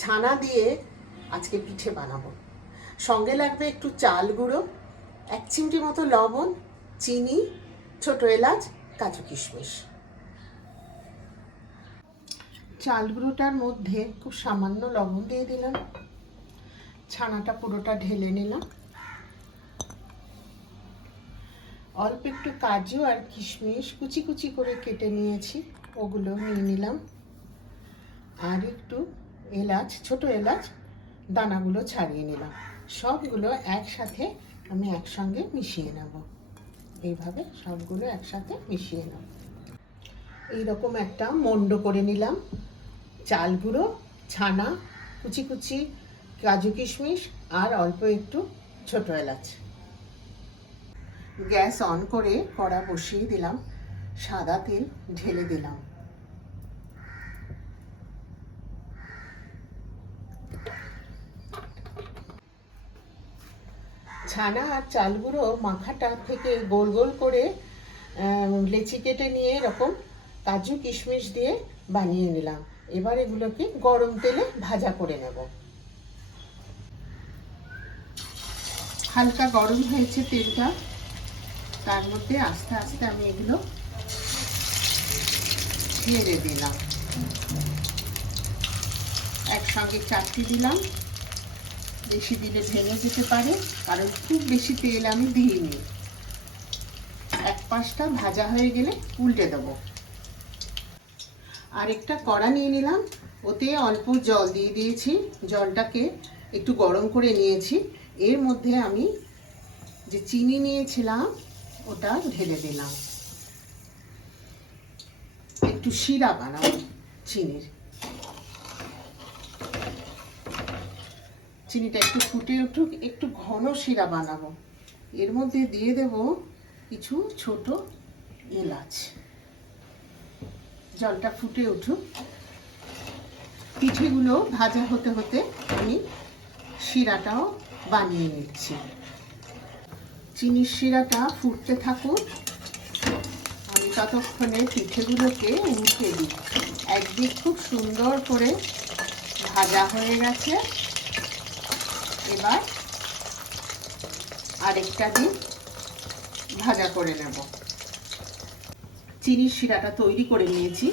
ছানা দিয়ে আজকে পিঠে বানাবো। সঙ্গে লাগবে একটু চাল গুঁড়ো, 1 চিমটি মতো লবণ, চিনি, ছোট এলাচ, কাজু কিশমিশ। চাল গুঁড়োটার মধ্যে খুব সামান্য লবণ দিয়ে দিলাম, ছানাটা পুরোটা ঢেলে নিলাম, অল্প একটু কাজু আর কিশমিশ কুচি কুচি করে কেটে নিয়েছি, ওগুলো নিয়ে নিলাম, আর একটু এলাচ, ছোট এলাচ দানাগুলো ছাড়িয়ে নিলাম। সবগুলো একসাথে আমি একসঙ্গে মিশিয়ে নেব। এইভাবে সবগুলো একসাথে মিশিয়ে নেব। এইরকম একটা মণ্ড করে নিলাম। চাল গুঁড়ো, ছানা, কুচি কুচি কাজু কিশমিশ আর অল্প একটু ছোট এলাচ। গ্যাস অন করে কড়া বসিয়ে দিলাম, সাদা তেল ঢেলে দিলাম। ছানা আর চাল গুঁড়ো মাখাটা থেকে গোল গোল করে লেচি কেটে নিয়ে এরকম কাজু কিশমিশ দিয়ে বানিয়ে নিলাম। এবার এগুলোকে গরম তেলে ভাজা করে নেব। হালকা গরম হয়েছে তেলটা, তার মধ্যে আস্তে আস্তে আমি এগুলো ছেড়ে দিলাম। একসঙ্গে 4টি দিলাম, বেশি দিলে ভেঙে যেতে পারে, কারণ খুব বেশি তেল আমি দিইনি। এক পাশটা ভাজা হয়ে গেলে উল্টে দেবো। আরেকটা কড়া নিয়ে নিলাম, ওতে অল্প জল দিয়ে দিয়েছি, জলটাকে একটু গরম করে নিয়েছি। এর মধ্যে আমি যে চিনি নিয়েছিলাম ওটা ঢেলে দিলাম। একটু শিরা বানাবো চিনির। চিনিটা একটু ফুটে উঠুক, একটু ঘন শিরা বানাবো। এর মধ্যে দিয়ে দেব কিছু ছোট এলাচ। জলটা ফুটে উঠুক, পিঠেগুলো ভাজা হতে হতে আমি শিরাটাও বানিয়ে নিচ্ছি। চিনির শিরাটা ফুটতে থাকুক, আমি ততক্ষণে পিঠেগুলোকে উল্টে দিই। একদিক খুব সুন্দর করে ভাজা হয়ে গেছে, এবার আরেকটা দিক ভাজা করে নেব। চিনির শিরাটা তৈরি করে নিয়েছি।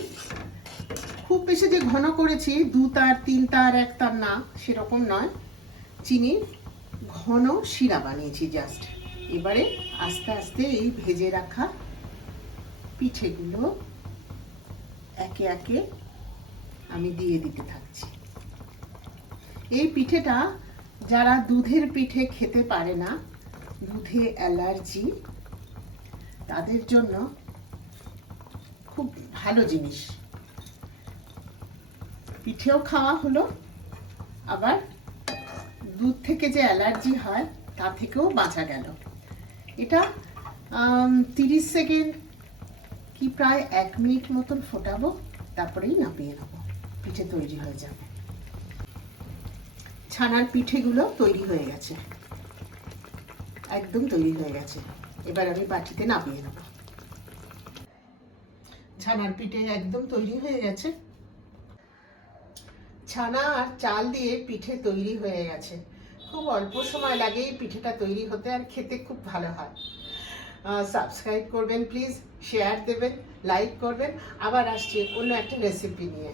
খুব বেশি যে ঘন করেছি, 2 তার 3 তার 1 তার না, সেরকম নয়। চিনির ঘন শিরা বানিয়েছি জাস্ট। এবারে আস্তে আস্তে এই ভেজে রাখা পিঠেগুলো একে একে আমি দিয়ে দিতে থাকছি। এই পিঠেটা যারা দুধের পিঠে খেতে পারে না, দুধে অ্যালার্জি, তাদের জন্য খুব ভালো জিনিস। পিঠেও খাওয়া হলো, আবার দুধ থেকে যে অ্যালার্জি হয় তা থেকেও বাঁচা গেল। এটা 30 সেকেন্ড কি প্রায় 1 মিনিট মতন ফোটাবো, তারপরেই নামিয়ে নেবো। পিঠে তৈরি হয়ে যাবে। ছানার পিঠেগুলো তৈরি হয়ে গেছে, একদম তৈরি হয়ে গেছে। এবার আমি বাটিতে নামিয়ে নেব। ছানার পিঠে একদম তৈরি হয়ে গেছে। ছানা আর চাল দিয়ে পিঠে তৈরি হয়ে গেছে। খুব অল্প সময় লাগে এই পিঠেটা তৈরি হতে, আর খেতে খুব ভালো হয়। সাবস্ক্রাইব করবেন প্লিজ, শেয়ার দেবেন, লাইক করবেন। আবার আসছি অন্য একটা রেসিপি নিয়ে।